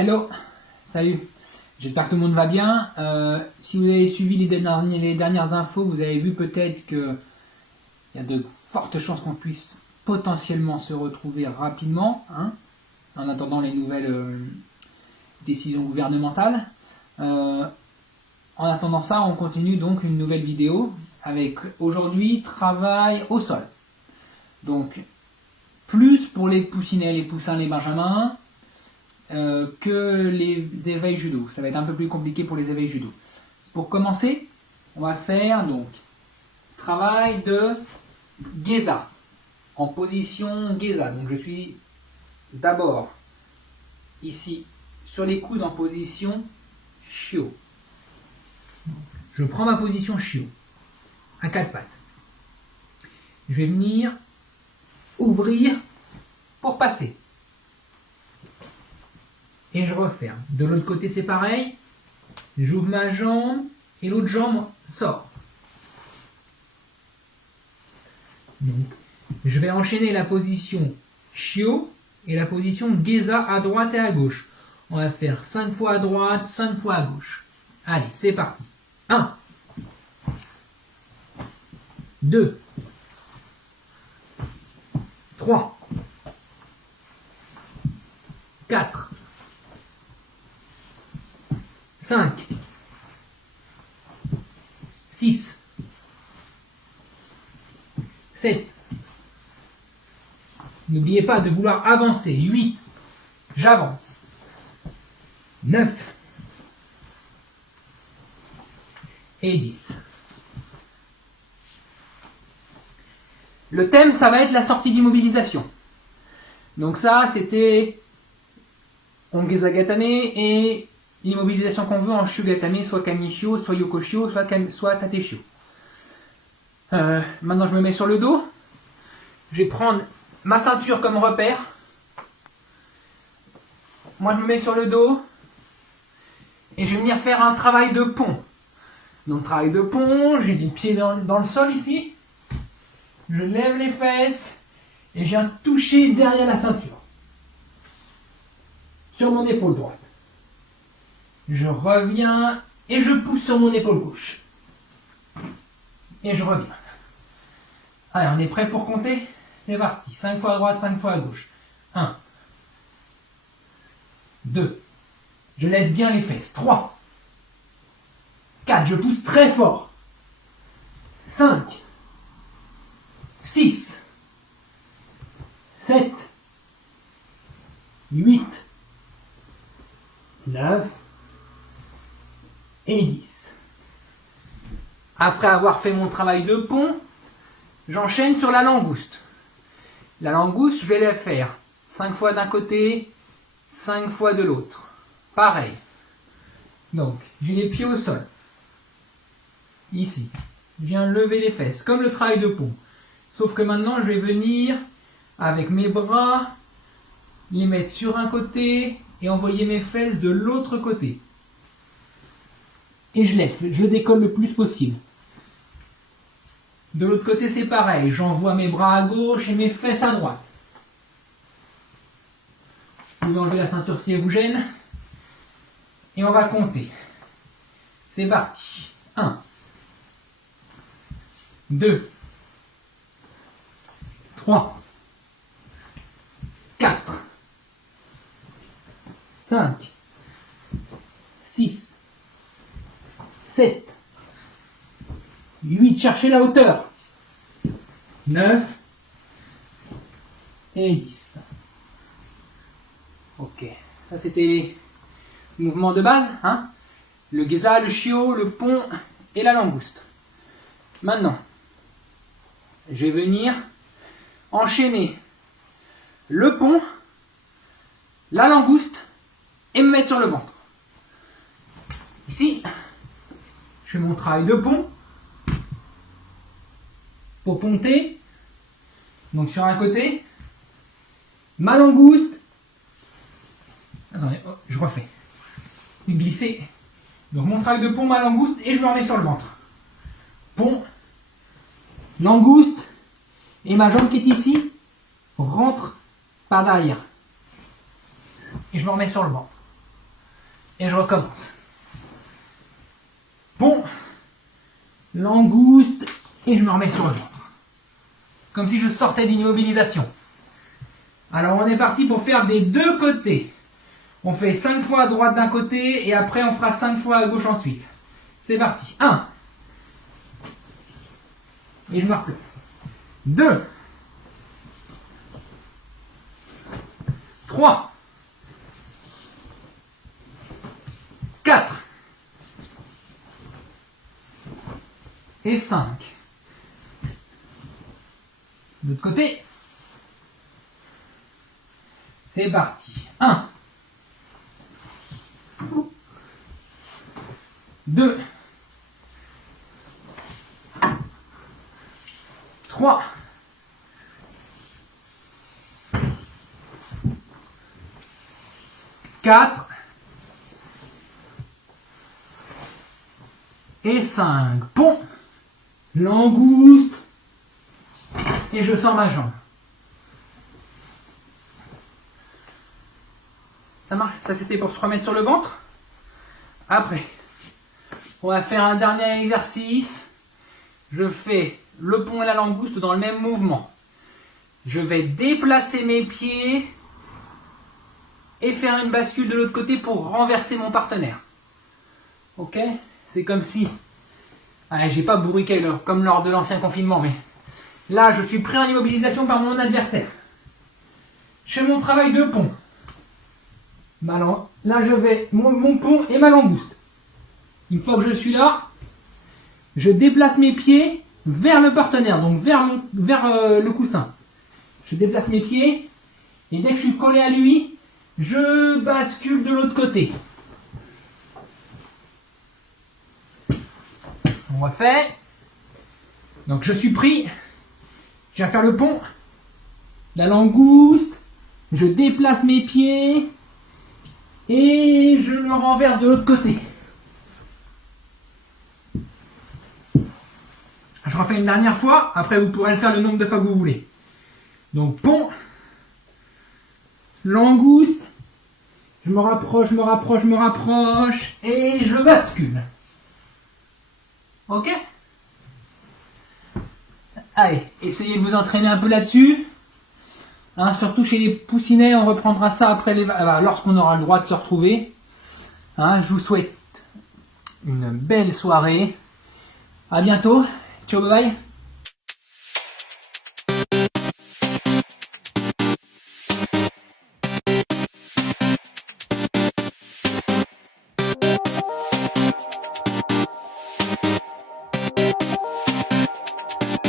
Hello, salut, j'espère que tout le monde va bien. Si vous avez suivi les dernières infos, vous avez vu peut-être qu'il y a de fortes chances qu'on puisse potentiellement se retrouver rapidement, hein, en attendant les nouvelles décisions gouvernementales. En attendant ça, on continue donc une nouvelle vidéo avec aujourd'hui travail au sol. Donc, plus pour les poussinets, les poussins, les benjamins, que les éveils judo. Ça va être un peu plus compliqué pour les éveils judo. Pour commencer, on va faire donc travail de Geza, en position Geza. Donc je suis d'abord ici sur les coudes en position Shio. Je prends ma position Shio à quatre pattes. Je vais venir ouvrir pour passer. Et je referme. De l'autre côté, c'est pareil. J'ouvre ma jambe et l'autre jambe sort. Donc, je vais enchaîner la position Shio et la position Geza à droite et à gauche. On va faire 5 fois à droite, 5 fois à gauche. Allez, c'est parti. 1, 2, 3, 4, 5, 6, 7. N'oubliez pas de vouloir avancer. 8. J'avance. 9. Et 10. Le thème, ça va être la sortie d'immobilisation. Donc ça, c'était Ongezagatame et l'immobilisation qu'on veut en Shugatame, soit Kanishio, soit Yokoshio, soit Tateshio. Maintenant, je me mets sur le dos. Je vais prendre ma ceinture comme repère. Moi, je me mets sur le dos. Et je vais venir faire un travail de pont. Donc, travail de pont, j'ai les pieds dans le sol ici. Je lève les fesses. Et je viens toucher derrière la ceinture. Sur mon épaule droite. Je reviens et je pousse sur mon épaule gauche. Et je reviens. Allez, on est prêt pour compter? C'est parti. 5 fois à droite, 5 fois à gauche. 1. 2. Je lève bien les fesses. 3. 4. Je pousse très fort. 5. 6. 7. 8. 9. Et 10. Après avoir fait mon travail de pont, j'enchaîne sur la langouste. La langouste, je vais la faire 5 fois d'un côté, 5 fois de l'autre. Pareil. Donc, j'ai les pieds au sol. Ici. Je viens lever les fesses, comme le travail de pont. Sauf que maintenant, je vais venir, avec mes bras, les mettre sur un côté et envoyer mes fesses de l'autre côté. Et je lève, je décolle le plus possible. De l'autre côté, c'est pareil. J'envoie mes bras à gauche et mes fesses à droite. Vous enlevez la ceinture si elle vous gêne. Et on va compter. C'est parti. 1, 2, 3, 4, 5, 6, 7, 8, cherchez la hauteur. 9 et 10. Ok, ça c'était le mouvement de base, hein? Le Geza, le Shio, le pont et la langouste. Maintenant, je vais venir enchaîner le pont, la langouste et me mettre sur le ventre. Ici, je fais mon travail de pont. Pour ponter, donc sur un côté, ma langouste, attendez, je refais, glisser, donc mon travail de pont, ma langouste, et je me remets sur le ventre, pont, langouste, et ma jambe qui est ici, rentre par derrière, et je me remets sur le ventre, Et je recommence. Pont, langouste, et je me remets sur le ventre. Comme si je sortais d'une immobilisation. Alors on est parti pour faire des deux côtés. On fait 5 fois à droite d'un côté, et après on fera 5 fois à gauche ensuite. C'est parti. 1. Et je me replace. 2. 3. 4. Et 5. De l'autre côté. C'est parti. 1. 2. 3. 4. Et 5. Pont, langouste, et je sors ma jambe. Ça marche? Ça c'était pour se remettre sur le ventre. Après, on va faire un dernier exercice. Je fais le pont et la langouste dans le même mouvement. Je vais déplacer mes pieds et faire une bascule de l'autre côté pour renverser mon partenaire. Ok? C'est comme si... j'ai pas bourriqué comme lors de l'ancien confinement, mais là je suis pris en immobilisation par mon adversaire. Je fais mon travail de pont. Là je vais mon pont et ma langouste. Une fois que je suis là, je déplace mes pieds vers le partenaire, donc vers le coussin. Je déplace mes pieds et dès que je suis collé à lui, je bascule de l'autre côté. On refait. Donc je suis pris. Je vais faire le pont. La langouste. Je déplace mes pieds. Et je le renverse de l'autre côté. Je refais une dernière fois. Après vous pourrez le faire le nombre de fois que vous voulez. Donc pont. Langouste. Je me rapproche, et je bascule. Ok? Allez, essayez de vous entraîner un peu là-dessus. Hein, surtout chez les poussinets, on reprendra ça après lorsqu'on aura le droit de se retrouver. Hein, je vous souhaite une belle soirée. À bientôt. Ciao, bye bye.